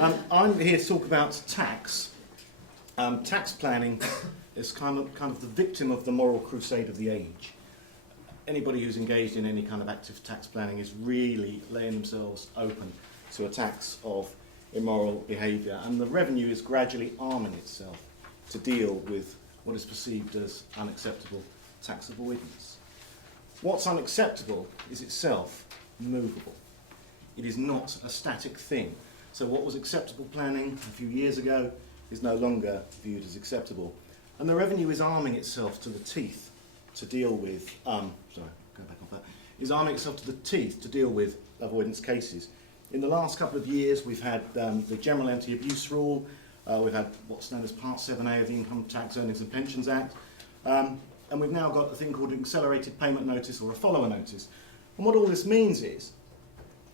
I'm here to talk about tax. Tax planning is kind of the victim of the moral crusade of the age. Anybody who's engaged in any kind of active tax planning is really laying themselves open to attacks of immoral behaviour, and the revenue is gradually arming itself to deal with what is perceived as unacceptable tax avoidance. What's unacceptable is itself movable. It is not a static thing. So what was acceptable planning a few years ago is no longer viewed as acceptable. And the revenue is arming itself to the teeth to deal with, is arming itself to the teeth to deal with avoidance cases. In the last couple of years, we've had the General Anti-Abuse Rule, we've had what's known as Part 7A of the Income Tax Earnings and Pensions Act, and we've now got a thing called an accelerated payment notice or a follower notice. And what all this means is,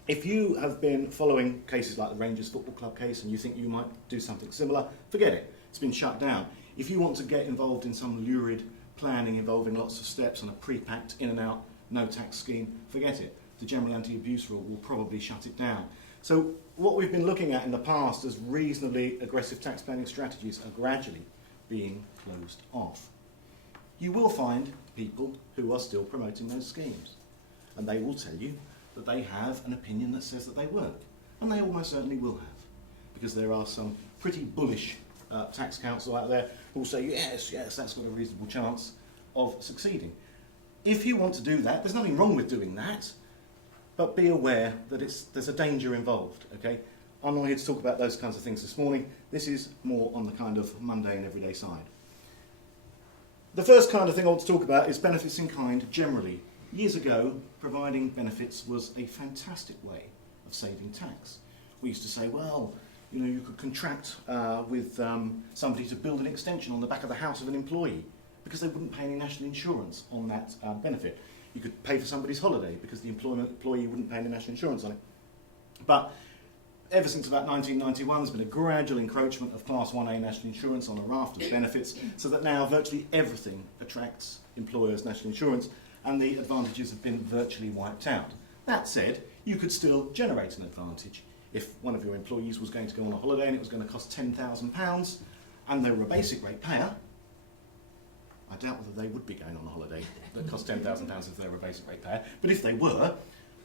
if you have been following cases like the Rangers Football Club case and you think you might do something similar, forget it. It's been shut down. If you want to get involved in some lurid planning involving lots of steps and a pre-packed in and out no tax scheme, forget it. The General Anti-Abuse Rule will probably shut it down. So what we've been looking at in the past as reasonably aggressive tax planning strategies are gradually being closed off. You will find people who are still promoting those schemes, and they will tell you that they have an opinion that says that they work. And they almost certainly will have, because there are some pretty bullish tax counsel out there who will say, yes, that's got a reasonable chance of succeeding. If you want to do that, there's nothing wrong with doing that, but be aware that there's a danger involved, okay? I'm not here to talk about those kinds of things this morning. This is more on the kind of mundane, everyday side. The first kind of thing I want to talk about is benefits in kind generally. Years ago, providing benefits was a fantastic way of saving tax. We used to say, well, you know, you could contract with somebody to build an extension on the back of the house of an employee because they wouldn't pay any national insurance on that benefit. You could pay for somebody's holiday because the employee wouldn't pay any national insurance on it. But ever since about 1991, there's been a gradual encroachment of Class 1A national insurance on a raft of benefits, so that now virtually everything attracts employers' national insurance, and the advantages have been virtually wiped out. That said, you could still generate an advantage. If one of your employees was going to go on a holiday and it was going to cost £10,000 and they were a basic rate payer, I doubt whether they would be going on a holiday that cost £10,000 if they were a basic rate payer, but if they were,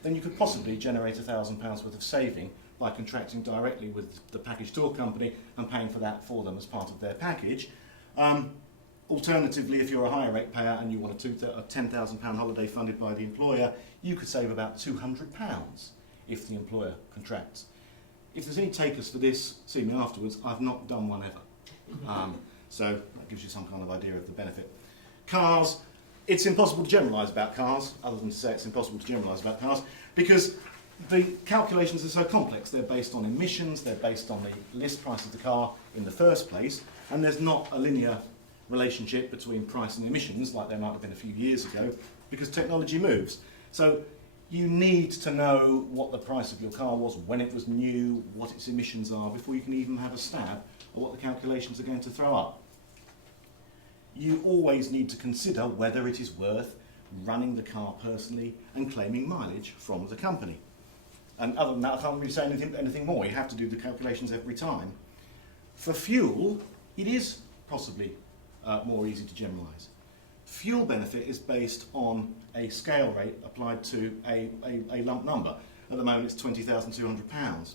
then you could possibly generate £1,000 worth of saving by contracting directly with the package tour company and paying for that for them as part of their package. Alternatively, if you're a higher rate payer and you want a £10,000 holiday funded by the employer, you could save about £200 if the employer contracts. If there's any takers for this, see me afterwards. I've not done one ever. So that gives you some kind of idea of the benefit. Cars, it's impossible to generalise about cars, other than to say it's impossible to generalise about cars, because the calculations are so complex. They're based on emissions, they're based on the list price of the car in the first place, and there's not a linear relationship between price and emissions like there might have been a few years ago, because technology moves. So you need to know what the price of your car was when it was new, what its emissions are, before you can even have a stab at what the calculations are going to throw up. You always need to consider whether it is worth running the car personally and claiming mileage from the company. And other than that, I can't really say anything more. You have to do the calculations every time. For fuel, it is possibly more easy to generalise. Fuel benefit is based on a scale rate applied to a lump number. At the moment it's £20,200.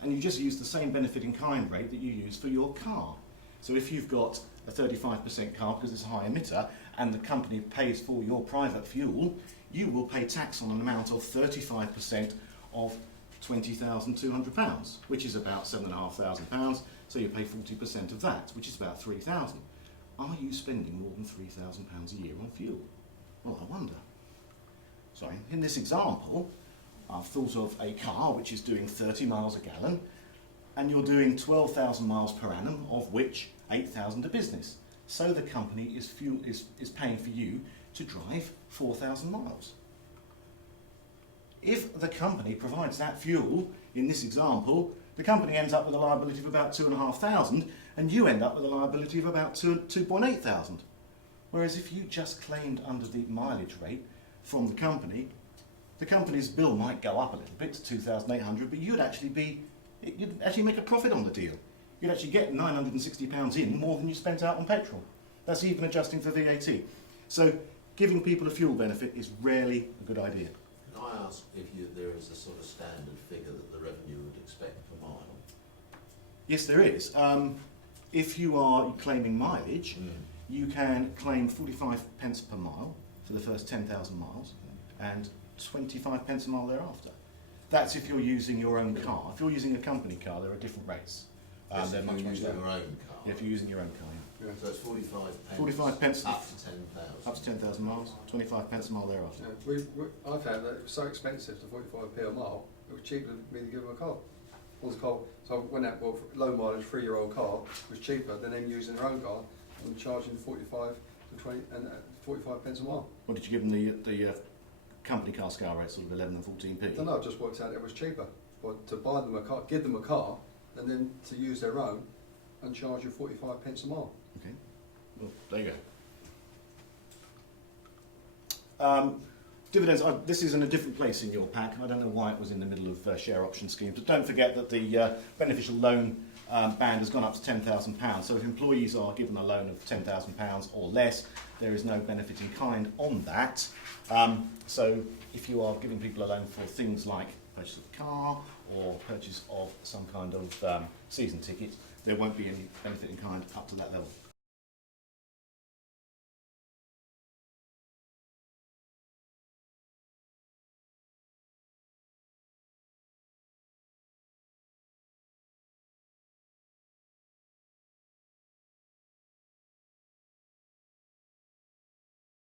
And you just use the same benefit in kind rate that you use for your car. So if you've got a 35% car because it's a high emitter and the company pays for your private fuel, you will pay tax on an amount of 35% of £20,200, which is about £7,500. So you pay 40% of that, which is about £3,000. Are you spending more than £3,000 a year on fuel? Well, I wonder. Sorry, in this example, I've thought of a car which is doing 30 miles a gallon, and you're doing 12,000 miles per annum, of which 8,000 are business. So the company is paying for you to drive 4,000 miles. If the company provides that fuel, in this example, the company ends up with a liability of about 2,500, and you end up with a liability of about 2,800. Whereas if you just claimed under the mileage rate from the company's bill might go up a little bit to 2,800, but you'd actually be you'd actually make a profit on the deal. You'd actually get £960 in more than you spent out on petrol. That's even adjusting for VAT. So giving people a fuel benefit is rarely a good idea. Can I ask if there is a sort of standard figure that the revenue would expect per mile? Yes, there is. If you are claiming mileage, you can claim 45 pence per mile for the first 10,000 miles and 25 pence a mile thereafter. That's if you're using your own car. If you're using a company car, there are different rates. They're much more your own car. Yeah, if you're using your own car, yeah. So it's 45 pence. 45 pence up to 10,000. Up to 10,000 miles, 25 pence a mile thereafter. Yeah, I found that it was so expensive, the 45p a mile, it was cheaper than me to give them a car. So when that low mileage 3-year-old car was cheaper than them using their own car and charging 45 to 20 and 45 pence a mile. What did you give them the company car scale rate, sort of 11 and 14p? I don't know, I just worked out it was cheaper. But to buy them a car, give them a car, and then to use their own and charge you 45 pence a mile. Okay, well, there you go. Dividends, this is in a different place in your pack. I don't know why it was in the middle of share option schemes, but don't forget that the beneficial loan band has gone up to £10,000. So if employees are given a loan of £10,000 or less, there is no benefit in kind on that. So if you are giving people a loan for things like purchase of a car or purchase of some kind of season ticket, there won't be any benefit in kind up to that level.